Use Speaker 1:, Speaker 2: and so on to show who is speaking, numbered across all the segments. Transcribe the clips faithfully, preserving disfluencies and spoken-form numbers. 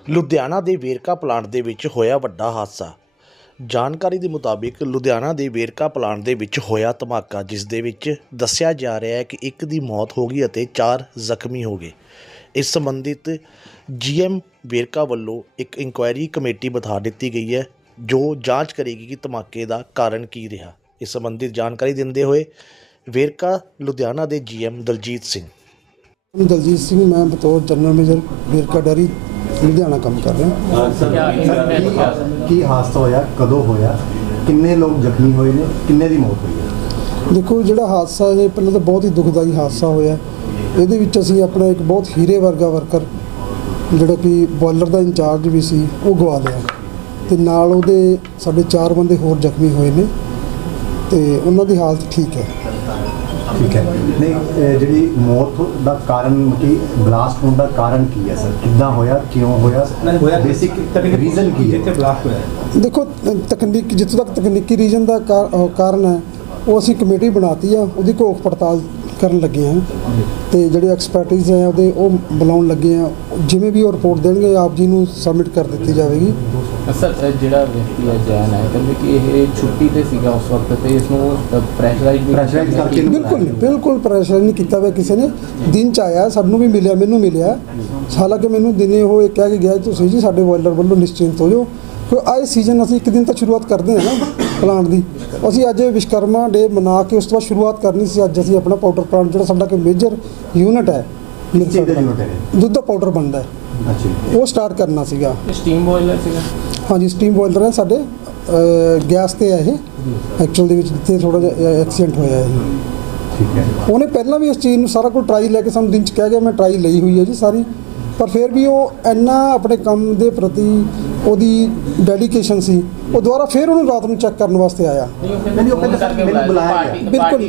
Speaker 1: ਲੁਧਿਆਣਾ ਦੇ ਵੇਰਕਾ ਪਲਾਂਟ ਦੇ ਵਿੱਚ ਹੋਇਆ ਵੱਡਾ ਹਾਦਸਾ। ਜਾਣਕਾਰੀ ਦੇ ਮੁਤਾਬਿਕ ਲੁਧਿਆਣਾ ਦੇ ਵੇਰਕਾ ਪਲਾਂਟ ਦੇ ਵਿੱਚ ਹੋਇਆ ਧਮਾਕਾ, ਜਿਸ ਦੇ ਵਿੱਚ ਦੱਸਿਆ ਜਾ ਰਿਹਾ ਹੈ ਕਿ ਇੱਕ ਦੀ ਮੌਤ ਹੋ ਗਈ ਅਤੇ ਚਾਰ ਜ਼ਖਮੀ ਹੋ ਗਏ। ਇਸ ਸੰਬੰਧਿਤ ਜੀਐਮ ਵੇਰਕਾ ਵੱਲੋਂ ਇੱਕ ਇਨਕੁਆਇਰੀ ਕਮੇਟੀ ਬਿਠਾ ਦਿੱਤੀ ਗਈ ਹੈ, ਜੋ ਜਾਂਚ ਕਰੇਗੀ ਕਿ ਧਮਾਕੇ ਦਾ ਕਾਰਨ ਕੀ ਰਿਹਾ। ਇਸ ਸੰਬੰਧਿਤ ਜਾਣਕਾਰੀ ਦਿੰਦੇ ਹੋਏ ਵੇਰਕਾ ਲੁਧਿਆਣਾ ਦੇ ਜੀਐਮ ਦਲਜੀਤ ਸਿੰਘ
Speaker 2: ਦਲਜੀਤ ਸਿੰਘ मैं बतौर general manager Verka dairy Ludhiana काम कर रहा हूँ।
Speaker 3: की हादसा होया, कदों होया, किन्ने लोग जख्मी होए ने, किन्ने दी मौत हुई है?
Speaker 2: देखो जिहड़ा हादसा है पहले तो बहुत ही दुखदाई हादसा होया। ਇਹਦੇ ਵਿੱਚ ਅਸੀਂ ਆਪਣਾ ਇੱਕ ਬਹੁਤ ਹੀਰੇ ਵਰਗਾ ਵਰਕਰ ਜਿਹੜਾ ਕਿ ਬੋਇਲਰ ਦਾ ਇੰਚਾਰਜ ਵੀ ਸੀ ਉਹ ਗਵਾ ਲਿਆ ਤੇ ਨਾਲ ਉਹਦੇ ਸਾਡੇ ਚਾਰ ਬੰਦੇ ਹੋਰ ਜ਼ਖਮੀ ਹੋਏ ਨੇ ਤੇ ਉਹਨਾਂ ਦੀ ਹਾਲਤ ਠੀਕ ਹੈ।
Speaker 3: ठीक है, नहीं जी मौत का कारण की ब्लास्ट होने का कारण की है सर, कितना होया, क्यों होया, बेसिक रीजन की है? ब्लास्ट होया
Speaker 2: देखो तकनीक जितों तक तकनीकी रीजन का कारण है वो असी कमेटी बनाती है, उसकी घोख पड़ताल ਕਰਨ ਲੱਗੇ ਹਾਂ ਤੇ ਜਿਹੜੇ ਐਕਸਪਰਟਿਜ਼ ਹੈ ਉਹਦੇ ਉਹ ਬੁਲਾਉਣ ਲੱਗੇ ਆ। ਜਿਵੇਂ ਵੀ ਉਹ ਰਿਪੋਰਟ ਦੇਣਗੇ ਆਪ ਜੀ ਨੂੰ ਸਬਮਿਟ ਕਰ ਦਿੱਤੀ ਜਾਵੇਗੀ।
Speaker 4: ਸਰ ਜਿਹੜਾ ਵਿਅਕਤੀ ਹੈ ਜੈਨ ਹੈ ਕਹਿੰਦੇ ਕਿ ਇਹ ਛੁੱਟੀ ਤੇ ਸੀਗਾ ਉਸ ਵਕਤ ਤੇ ਇਸ ਨੂੰ ਪ੍ਰੈਸ਼ਰਾਈਜ਼
Speaker 2: ਪ੍ਰੈਸ਼ਰਾਈਜ਼ ਕਰਕੇ ਬਿਲਕੁਲ ਬਿਲਕੁਲ ਪ੍ਰੈਸ਼ਰ ਨਹੀਂ ਕੀਤਾ ਹੋਇਆ ਕਿਸੇ ਨੇ। ਦਿਨ ਚ ਆਇਆ ਸਾਨੂੰ ਵੀ ਮਿਲਿਆ, ਮੈਨੂੰ ਮਿਲਿਆ, ਹਾਲਾਂਕਿ ਮੈਨੂੰ ਦਿਨੇ ਉਹ ਇਹ ਕਹਿ ਕੇ ਗਿਆ ਤੁਸੀਂ ਜੀ ਸਾਡੇ ਬੋਇਲਰ ਵੱਲੋਂ ਨਿਸ਼ਚਿੰਤ ਹੋ ਜਾਓ ਕਿਉਂਕਿ ਆਏ ਸੀਜ਼ਨ ਅਸੀਂ ਇੱਕ ਦਿਨ ਤਾਂ ਸ਼ੁਰੂਆਤ ਕਰਦੇ ਹਾਂ ਨਾ ਪਲਾਂਟ ਦੀ। ਅਸੀਂ ਅੱਜ ਵਿਸ਼ਕਰਮਾ ਡੇ ਮਨਾ ਕੇ ਉਸ ਤੋਂ ਬਾਅਦ ਸ਼ੁਰੂਆਤ ਕਰਨੀ ਸੀ। ਅੱਜ ਅਸੀਂ ਆਪਣਾ ਪਾਊਡਰ ਪਲਾਂਟ ਜਿਹੜਾ ਸਾਡਾ ਕਿ ਮੇਜਰ ਯੂਨਿਟ ਹੈ, ਦੁੱਧ ਦਾ ਪਾਊਡਰ ਬਣਦਾ ਹੈ, ਉਹ ਸਟਾਰਟ ਕਰਨਾ ਸੀਗਾ।
Speaker 4: ਸਟੀਮ ਬੋਇਲਰ ਸੀਗਾ? ਹਾਂਜੀ
Speaker 2: ਸਟੀਮ ਬੋਇਲਰ ਹੈ ਸਾਡੇ, ਗੈਸ ਤੇ ਹੈ ਇਹ ਐਕਚੁਅਲ ਦੇ ਵਿੱਚ ਜਿੱਥੇ ਥੋੜਾ ਜਿਹਾ ਐਕਸੀਡੈਂਟ ਹੋਇਆ ਹੈ।
Speaker 3: ਠੀਕ ਹੈ,
Speaker 2: ਉਹਨੇ ਪਹਿਲਾਂ ਵੀ ਇਸ ਚੀਜ਼ ਨੂੰ ਸਾਰਾ ਕੁਝ ਟਰਾਈ ਲੈ ਕੇ ਸਾਨੂੰ ਦਿਨ ਚ ਕਹਿ ਗਿਆ ਮੈਂ ਟਰਾਈ ਲਈ ਹੋਈ ਹੈ ਜੀ ਸਾਰੀ, ਪਰ ਫਿਰ ਵੀ ਉਹ ਇੰਨਾ ਆਪਣੇ ਕੰਮ ਦੇ ਪ੍ਰਤੀ ਉਹਦੀ ਡੈਡੀਕੇਸ਼ਨ ਸੀ, ਉਹ ਦੁਬਾਰਾ ਫਿਰ ਉਹਨੂੰ ਰਾਤ ਨੂੰ ਚੈੱਕ ਕਰਨ ਵਾਸਤੇ ਆਇਆ। ਬਿਲਕੁਲ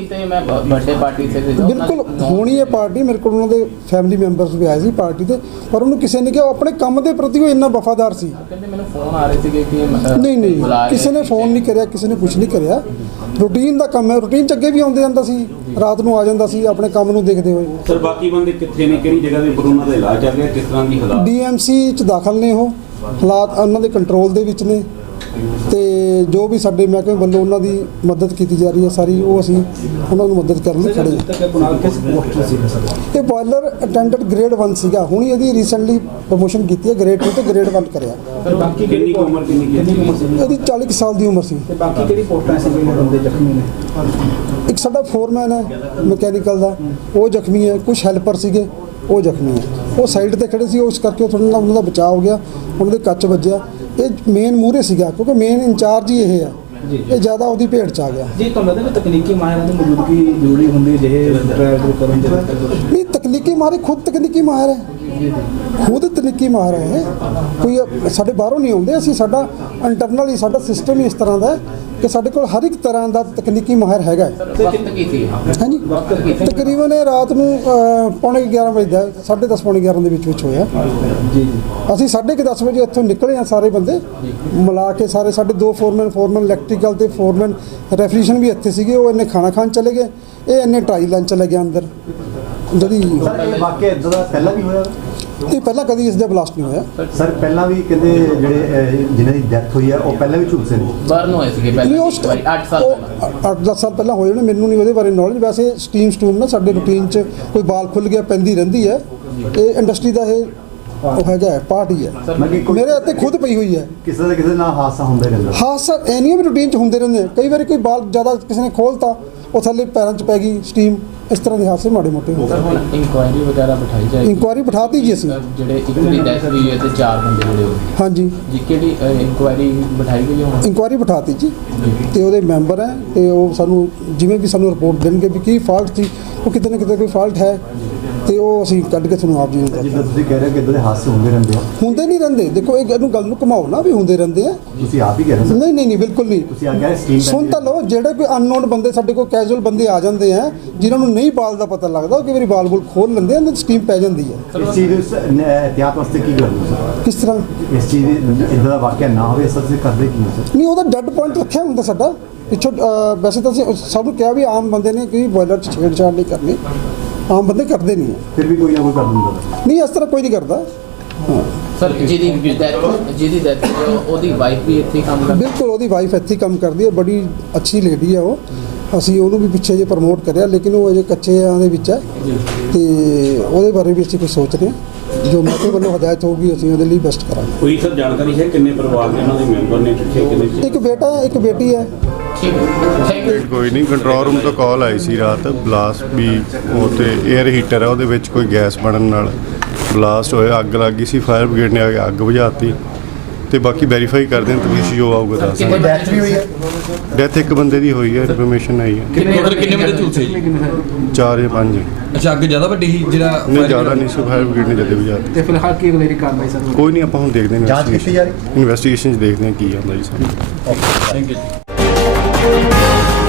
Speaker 2: ਬਿਲਕੁਲ ਹੋਣੀ ਹੈ ਪਾਰਟੀ, ਮੇਰੇ ਕੋਲ ਉਹਨਾਂ ਦੇ ਫੈਮਿਲੀ ਮੈਂਬਰਸ ਵੀ ਆਏ ਸੀ ਪਾਰਟੀ ਤੇ, ਪਰ ਉਹਨੂੰ ਕਿਸੇ ਨੇ ਕਿਹਾ ਆਪਣੇ ਕੰਮ ਦੇ ਪ੍ਰਤੀ ਉਹ ਇੰਨਾ ਵਫਾਦਾਰ ਸੀ।
Speaker 4: ਕਹਿੰਦੇ ਮੈਨੂੰ ਫੋਨ ਆ ਰਹੇ ਸੀਗੇ ਕਿ
Speaker 2: ਨਹੀਂ ਨਹੀਂ ਕਿਸੇ ਨੇ ਫੋਨ ਨਹੀਂ ਕਰਿਆ, ਕਿਸੇ ਨੇ ਕੁਝ ਨਹੀਂ ਕਰਿਆ। ਰੂਟੀਨ ਦਾ ਕੰਮ ਹੈ, ਰੂਟੀਨ ਚ ਅੱਗੇ ਵੀ ਆਉਂਦੇ ਜਾਂਦਾ ਸੀ, ਰਾਤ ਨੂੰ ਆ ਜਾਂਦਾ ਸੀ ਆਪਣੇ ਕੰਮ ਨੂੰ ਦੇਖਦੇ ਹੋਏ।
Speaker 5: ਸਰ ਬਾਕੀ ਬੰਦੇ ਕਿੱਥੇ ਨੇ, ਕਿਹੜੀ ਜਗ੍ਹਾ ਦੇ ਉੱਪਰ ਉਹਨਾਂ ਦਾ ਇਲਾਜ ਚੱਲ ਰਿਹਾ, ਕਿਸ ਤਰ੍ਹਾਂ ਦੀ ਹਾਲਾਤ?
Speaker 2: ਡੀਐਮਸੀ ਚ ਦਾਖਲ ਨੇ, ਉਹ ਹਾਲਾਤ ਉਹਨਾਂ ਦੇ ਕੰਟਰੋਲ ਦੇ ਵਿੱਚ ਨੇ ਤੇ ਜੋ ਵੀ ਸਾਡੇ ਮਹਿਕਮੇ ਵੱਲੋਂ ਉਹਨਾਂ ਦੀ ਮਦਦ ਕੀਤੀ ਜਾ ਰਹੀ ਹੈ ਸਾਰੀ, ਉਹ ਅਸੀਂ ਉਹਨਾਂ ਨੂੰ ਮਦਦ ਕਰਨ ਲਈ ਖੜੇ ਹਾਂ। ਇਹ ਬੋਇਲਰ ਅਟੈਂਡੈਂਟ ਗ੍ਰੇਡ ਵਨ ਸੀਗਾ, ਹੁਣ ਇਹਦੀ ਰੀਸੈਂਟਲੀ ਪ੍ਰਮੋਸ਼ਨ ਕੀਤੀ ਹੈ, ਗ੍ਰੇਡ ਟੂ ਤੇ ਗ੍ਰੇਡ ਵਨ ਕਰਿਆ।
Speaker 5: ਬਾਕੀ ਕਿੰਨੀ ਉਮਰ ਕਿੰਨੀ
Speaker 2: ਇਹਦੀ ਚਾਲੀ ਕੁ ਸਾਲ ਦੀ ਉਮਰ ਸੀ।
Speaker 6: ਬਾਕੀ ਕਿਹੜੀ ਪੋਸਟਾਂ ਸੀ ਜਿਹੜੇ ਬੰਦੇ ਜ਼ਖਮੀ ਨੇ?
Speaker 2: ਇੱਕ ਸਾਡਾ ਫੋਰਮੈਨ ਹੈ ਮਕੈਨੀਕਲ ਦਾ, ਉਹ ਜ਼ਖਮੀ ਹੈ। ਕੁਝ ਹੈਲਪਰ ਸੀਗੇ ਉਹ ਜ਼ਖਮੀ ਹੈ। ਉਹ ਸਾਈਡ ਤੇ ਖੜੇ ਸੀ, ਉਸ ਕਰਕੇ ਥੋੜ੍ਹਾ ਨਾਲ ਉਹਨਾਂ ਦਾ ਬਚਾਅ ਹੋ ਗਿਆ, ਉਹਨਾਂ ਦੇ ਕੱਚ ਵੱਜਿਆ। ਇਹ ਮੇਨ ਮੂਹਰੇ ਸੀਗਾ ਕਿਉਂਕਿ ਮੇਨ ਇੰਚਾਰਜ ਹੀ ਇਹ ਹੈ, ਇਹ ਜ਼ਿਆਦਾ ਉਹਦੀ ਭੇਟ ਚ ਆ ਗਿਆ
Speaker 6: ਜੀ। ਤੁਹਾਨੂੰ ਲੱਗਦਾ ਵੀ ਤਕਨੀਕੀ ਮਾਹਿਰਾਂ ਦੀ ਮੌਜੂਦਗੀ ਜ਼ਰੂਰੀ ਹੁੰਦੀ ਜਿਹੇ ਡਰਾਈਵਰ ਕਰਨ ਦੇ?
Speaker 2: ਨਹੀਂ, ਤਕਨੀਕੀ ਮਾਹਿਰ ਖੁਦ ਤਕਨੀਕੀ ਮਾਹਿਰ ਹੈ, ਖੁਦ ਤਕਨੀਕੀ ਮਾਹਿਰ ਹੈ, ਕੋਈ ਸਾਡੇ ਬਾਹਰੋਂ ਨਹੀਂ ਆਉਂਦੇ। ਅਸੀਂ ਸਾਡਾ ਇੰਟਰਨਲ ਹੀ ਸਾਡਾ ਸਿਸਟਮ ਹੀ ਇਸ ਤਰ੍ਹਾਂ ਦਾ ਕਿ ਸਾਡੇ ਕੋਲ ਹਰ ਇੱਕ ਤਰ੍ਹਾਂ ਦਾ ਤਕਨੀਕੀ ਮਾਹਿਰ ਹੈਗਾ। ਹਾਂਜੀ, ਤਕਰੀਬਨ ਰਾਤ ਨੂੰ ਪੌਣੇ ਗਿਆਰਾਂ ਵਜੇ ਦਾ, ਸਾਢੇ ਦਸ ਪੌਣੇ ਗਿਆਰਾਂ ਦੇ ਵਿੱਚ ਵਿੱਚ ਹੋਇਆ ਜੀ। ਅਸੀਂ ਸਾਢੇ ਕੁ ਦਸ ਵਜੇ ਇੱਥੋਂ ਨਿਕਲੇ ਹਾਂ ਸਾਰੇ ਬੰਦੇ ਮਿਲਾ ਕੇ, ਸਾਰੇ ਸਾਡੇ ਦੋ ਫੋਰਮੈਨ ਫੋਰਮੈਨ ਇਲੈਕਟ੍ਰੀਕਲ ਤੇ ਫੋਰਮੈਨ ਰੈਫਰੀਜਰੇਸ਼ਨ ਵੀ ਇੱਥੇ ਸੀਗੇ। ਉਹ ਇੰਨੇ ਖਾਣਾ ਖਾਣ ਚਲੇ ਗਏ, ਇਹ ਇੰਨੇ ਟਰਾਈ ਲੈਣ ਚਲੇ ਗਏ ਅੰਦਰ। ਜਿਹੜੀ
Speaker 3: ਵਾਕਿਆ ਇਦਾਂ ਦਾ ਪਹਿਲਾਂ ਵੀ ਹੋਇਆ?
Speaker 2: ਇਹ ਪਹਿਲਾਂ ਕਦੀ ਇਸ ਦਾ ਬਲਾਸਟ ਨਹੀਂ ਹੋਇਆ
Speaker 3: ਸਰ। ਪਹਿਲਾਂ ਵੀ ਕਹਿੰਦੇ ਜਿਹੜੇ ਜਿਨ੍ਹਾਂ ਦੀ ਡੈਥ ਹੋਈ ਹੈ ਉਹ ਪਹਿਲਾਂ ਵੀ ਝੁਲਸੇ ਨੇ,
Speaker 4: ਬਰਨ ਹੋਏ ਸੀਗੇ ਪਹਿਲਾਂ ਅੱਠ ਸਾਲ
Speaker 2: ਪਹਿਲਾਂ, ਅੱਠ ਦਸ ਸਾਲ ਪਹਿਲਾਂ ਹੋਏ ਨੇ। ਮੈਨੂੰ ਨਹੀਂ ਉਹਦੇ ਬਾਰੇ ਨੌਲੇਜ। ਵੈਸੇ ਸਟੀਮ ਸਟੂਮ ਨਾ ਸਾਡੇ ਰੂਟੀਨ 'ਚ ਕੋਈ ਬਾਲ ਖੁੱਲ ਗਿਆ ਪੈਂਦੀ ਰਹਿੰਦੀ ਹੈ, ਇਹ ਇੰਡਸਟਰੀ ਦਾ ਇਹ ਉਹ ਹੈਗਾ ਪਾਰਟ ਹੀ ਹੈ। ਮੇਰੇ ਹੱਥੇ ਖੁਦ ਪਈ ਹੋਈ ਹੈ।
Speaker 3: ਕਿਸੇ ਦਾ ਕਿਸੇ ਨਾਲ ਹਾਦਸਾ ਹੁੰਦਾ ਰਹਿੰਦਾ।
Speaker 2: ਹਾਦਸਾ ਐਨੀਆਂ ਵੀ ਰੂਟੀਨ 'ਚ ਹੁੰਦੇ ਰਹਿੰਦੇ। ਕਈ ਵਾਰੀ ਕੋਈ ਬਾਲ ਜ਼ਿਆਦਾ ਕਿਸੇ ਨੇ ਖੋਲ੍ਹਤਾ, ਉਹ ਥੱਲੇ ਪੈਰਾਂ 'ਚ ਪੈ ਗਈ ਸਟੀਮ, ਇਸ ਤਰ੍ਹਾਂ ਦੇ ਹਾਦਸੇ ਮਾੜੇ ਮੋਟੇ ਹੁੰਦੇ।
Speaker 4: ਹੁਣ ਇਨਕੁਆਇਰੀ ਵਗੈਰਾ ਬਿਠਾਈ ਜਾਏ?
Speaker 2: ਇਨਕੁਆਇਰੀ ਬਿਠਾਤੀ ਜੀ ਅਸੀਂ।
Speaker 4: ਜਿਹੜੇ ਇੱਕ ਦੀ ਡੈਥ ਹੋਈ ਹੈ ਤੇ ਚਾਰ ਬੰਦੇ ਜਿਹੜੇ ਹੋਏ?
Speaker 2: ਹਾਂਜੀ
Speaker 4: ਜੀ। ਕਿਹੜੀ ਇਨਕੁਆਇਰੀ ਬਿਠਾਈ ਗਈ? ਹੁਣ
Speaker 2: ਇਨਕੁਆਇਰੀ ਬਿਠਾਤੀ ਜੀ ਤੇ ਉਹਦੇ ਮੈਂਬਰ ਹੈ ਤੇ ਉਹ ਸਾਨੂੰ ਜਿਵੇਂ ਵੀ ਸਾਨੂੰ ਰਿਪੋਰਟ ਦੇਣਗੇ ਵੀ ਕੀ ਫਾਲਟ ਸੀ, ਉਹ ਕਿਤੇ ਨਾ ਕਿਤੇ ਕੋਈ ਫਾਲਟ ਹੈ ਤੇ ਉਹ ਅਸੀਂ ਕੱਢ ਕੇ ਤੁਹਾਨੂੰ ਆਪ ਜੀ ਨੂੰ ਦੱਸਾਂਗੇ।
Speaker 3: ਜਿੱਦਾਂ ਤੁਸੀਂ ਕਹਿ ਰਹੇ ਹੋ ਕਿ ਇਦਾਂ ਦੇ ਹਾਦਸੇ ਹੁੰਦੇ ਰਹਿੰਦੇ ਆ।
Speaker 2: ਹੁੰਦੇ ਨਹੀਂ ਰਹਿੰਦੇ, ਦੇਖੋ ਇਹ ਇਹਨੂੰ ਗੱਲ ਨੂੰ ਘੁਮਾਓ ਨਾ ਵੀ ਹੁੰਦੇ ਰਹਿੰਦੇ ਆ।
Speaker 3: ਤੁਸੀਂ ਆਪ ਹੀ ਕਹਿ ਰਹੇ ਹੋ?
Speaker 2: ਨਹੀਂ ਨਹੀਂ ਨਹੀਂ ਬਿਲਕੁਲ ਨਹੀਂ।
Speaker 3: ਤੁਸੀਂ ਆ ਕਹਿ ਰਹੇ
Speaker 2: ਸੁਣ ਤਾਂ ਲਓ, ਜਿਹੜੇ ਕੋਈ ਅਨਨੋਨ ਬੰਦੇ ਸਾਡੇ ਕੋਲ ਕੈਜੂਅਲ ਬੰਦੇ ਆ ਜਾਂਦੇ ਆ ਜਿਨ੍ਹਾਂ ਨੂੰ ਨਹੀਂ ਬਾਲ ਦਾ ਪਤਾ ਲੱਗਦਾ, ਉਹ ਕਈ ਵਾਰੀ ਬਾਲ ਬੁਲ ਖੋਲ ਲੈਂਦੇ ਆ, ਸਟੀਮ ਪੈ ਜਾਂਦੀ ਹੈ।
Speaker 3: ਇਸ ਚੀਜ਼ ਦੇ ਇਹਤਿਆਤ ਵਾਸਤੇ ਕੀ ਕਰਨਾ?
Speaker 2: ਕਿਸ ਤਰ੍ਹਾਂ
Speaker 3: ਇਸ ਚੀਜ਼ ਇਦਾਂ ਦਾ ਵਾਕਿਆ ਨਾ ਹੋਵੇ, ਸਭ ਸੇ ਕਰਦੇ ਕੀ ਹੋ ਸਰ?
Speaker 2: ਨਹੀਂ, ਉਹਦਾ ਡੈਡ ਪੁਆਇੰਟ ਰੱਖਿਆ ਹੁੰਦਾ ਸਾਡਾ ਪਿੱਛੋਂ। ਵੈਸੇ ਤਾਂ ਅਸੀਂ ਸਭ ਨੂੰ ਕਿਹਾ ਵੀ ਆਮ ਬੰਦੇ ਨੇ ਕਿ ਬੋਇਲਰ 'ਚ ਛੇੜਛਾੜ ਨਹੀਂ ਕਰਨੀ, ਆਮ ਬੰਦੇ ਕਰਦੇ ਨਹੀਂ।
Speaker 3: ਫਿਰ ਵੀ ਕੋਈ ਨਾ ਕੋਈ ਕਰ ਦਿੰਦਾ।
Speaker 2: ਨਹੀਂ, ਇਸ ਤਰ੍ਹਾਂ ਕੋਈ ਨਹੀਂ ਕਰਦਾ। ਹਾਂ।
Speaker 4: ਸਰ ਜਿਹਦੀ ਡੈਥ ਜਿਹਦੀ ਡੈਥ ਉਹਦੀ ਵਾਈਫ ਵੀ ਇੱਥੇ ਹੀ ਕੰਮ ਕਰਦੀ
Speaker 2: ਬਿਲਕੁਲ ਉਹਦੀ ਵਾਈਫ ਇੱਥੇ ਹੀ ਕੰਮ ਕਰਦੀ ਹੈ, ਬੜੀ ਅੱਛੀ ਲੇਡੀ ਹੈ ਉਹ। ਅਸੀਂ ਉਹਨੂੰ ਵੀ ਪਿੱਛੇ ਜੇ ਪ੍ਰਮੋਟ ਕਰਿਆ, ਲੇਕਿਨ ਉਹ ਅਜੇ ਕੱਚਿਆਂ ਦੇ ਵਿੱਚ ਹੈ ਤੇ ਉਹਦੇ ਬਾਰੇ ਵੀ ਅਸੀਂ ਕੁਝ ਸੋਚ ਰਹੇ ਹਾਂ। ਜੋ ਮੌਕੇ ਵੱਲੋਂ ਹਦਾਇਤ ਹੋਊਗੀ ਅਸੀਂ ਉਹਦੇ ਲਈ ਬੈਸਟ ਕਰਾਂਗੇ।
Speaker 5: ਕੋਈ ਸਰ ਜਾਣਕਾਰੀ ਹੈ ਕਿੰਨੇ ਪਰਿਵਾਰ ਦੇ ਉਹਨਾਂ ਦੇ ਮੈਂਬਰ ਨੇ ਪਿੱਛੇ ਕਿੰਨੇ?
Speaker 2: ਇੱਕ ਬੇਟਾ ਹੈ, ਇੱਕ ਬੇਟੀ ਹੈ।
Speaker 4: ਠੀਕ ਹੈ, ਥੈਂਕ ਯੂ।
Speaker 7: ਕੋਈ ਨਹੀਂ, ਕੰਟਰੋਲ ਰੂਮ ਤੋਂ ਕਾਲ ਆਈ ਸੀ ਰਾਤ ਬਲਾਸਟ ਵੀ ਉਹ ਤੇ 에ਅਰ ਹੀਟਰ ਹੈ ਉਹਦੇ ਵਿੱਚ ਕੋਈ ਗੈਸ ਬਣਨ ਨਾਲ ਬਲਾਸਟ ਹੋਇਆ, ਅੱਗ ਲੱਗ ਗਈ ਸੀ। ਫਾਇਰ ਬ੍ਰਿਗੇਡ ਨੇ ਆ ਕੇ ਅੱਗ ਬੁਝਾਤੀ ਤੇ ਬਾਕੀ ਵੈਰੀਫਾਈ ਕਰਦੇ ਹਾਂ, ਤਫਤੀਸ਼ ਜੋ ਆਊਗਾ ਦੱਸ
Speaker 4: ਕਿੰਨੇ
Speaker 3: ਡੈਥ ਵੀ ਹੋਈ ਹੈ?
Speaker 7: ਡੈਥ ਇੱਕ ਬੰਦੇ ਦੀ ਹੋਈ ਹੈ, ਇਨਫੋਰਮੇਸ਼ਨ ਆਈ ਹੈ।
Speaker 8: ਟੋਟਲ ਕਿੰਨੇ ਬੰਦੇ ਝੂਠੇ ਜੀ?
Speaker 7: ਚਾਰ ਜਾਂ ਪੰਜ
Speaker 8: ਅੱਛਾ, ਅੱਗੇ ਜ਼ਿਆਦਾ ਵੱਡੀ ਸੀ ਜਿਹੜਾ
Speaker 7: ਨਹੀਂ, ਜ਼ਿਆਦਾ ਨਹੀਂ ਸੀ। ਫਾਇਰ ਬ੍ਰਿਗੇਡ ਨੇ ਜਦੇ ਬੁਝਾਤੀ।
Speaker 6: ਤੇ ਫਿਲਹਾਲ ਕੀ ਅਗਲੇਰੀ ਕਾਰਵਾਈ ਸਰ?
Speaker 7: ਕੋਈ ਨਹੀਂ, ਆਪਾਂ ਹੁਣ ਦੇਖਦੇ ਹਾਂ
Speaker 3: ਜਾਂਚ ਕੀਤੀ ਜਾ ਰਹੀ?
Speaker 7: ਇਨਵੈਸਟੀਗੇਸ਼ਨ 'ਚ ਦੇਖਦੇ ਹਾਂ ਕੀ ਆਉਂਦਾ ਜੀ ਸਾਨੂੰ।
Speaker 8: Thank you.